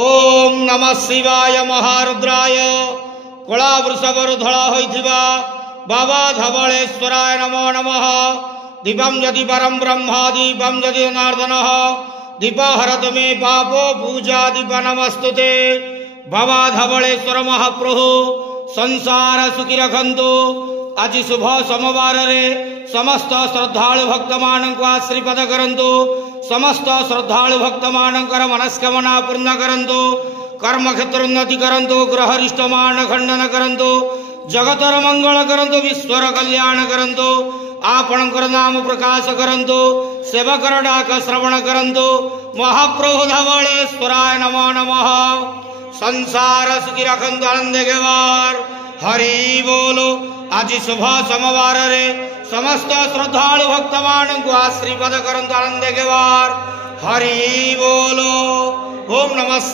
ओम नमः शिवाय महारुद्राय कला वृषभर धड़ा होइथिबा बाबा धवलेश्वराय नमो नमः। दीपम यदि परम ब्रह्मा दीपम यदि जनार्दन दीप हरत मे पापो पूजा दीप नमस्तुते। बाबा धवलेश्वर महाप्रभु संसार सुखी रखंतु। आज शुभ सोमवार रे समस्त श्रद्धालु भक्त मान को आशीर्वाद करंतु। समस्त श्रद्धालु भक्त मानकर मनस्कामना पूर्ण करंतु। कर्म क्षेत्र उन्नति करंतु। ग्रहरिष्ट मान खंडन करंतु। जगतर मंगल करंतु। विश्वर कल्याण करंतु। आपणकर नाम प्रकाश करंतु। सेवकर डाक श्रवण करंतु। महाप्रभु धवलेश्वराय नमो नमः। संसार सुखी रखंतु आनंद गेवार हरि बोलो। आज शुभ सोमवार रे समस्त श्रद्धालु भक्त मान को आशीर्वाद करंतु आनंद गेवार हरि बोलो। ओम नमः।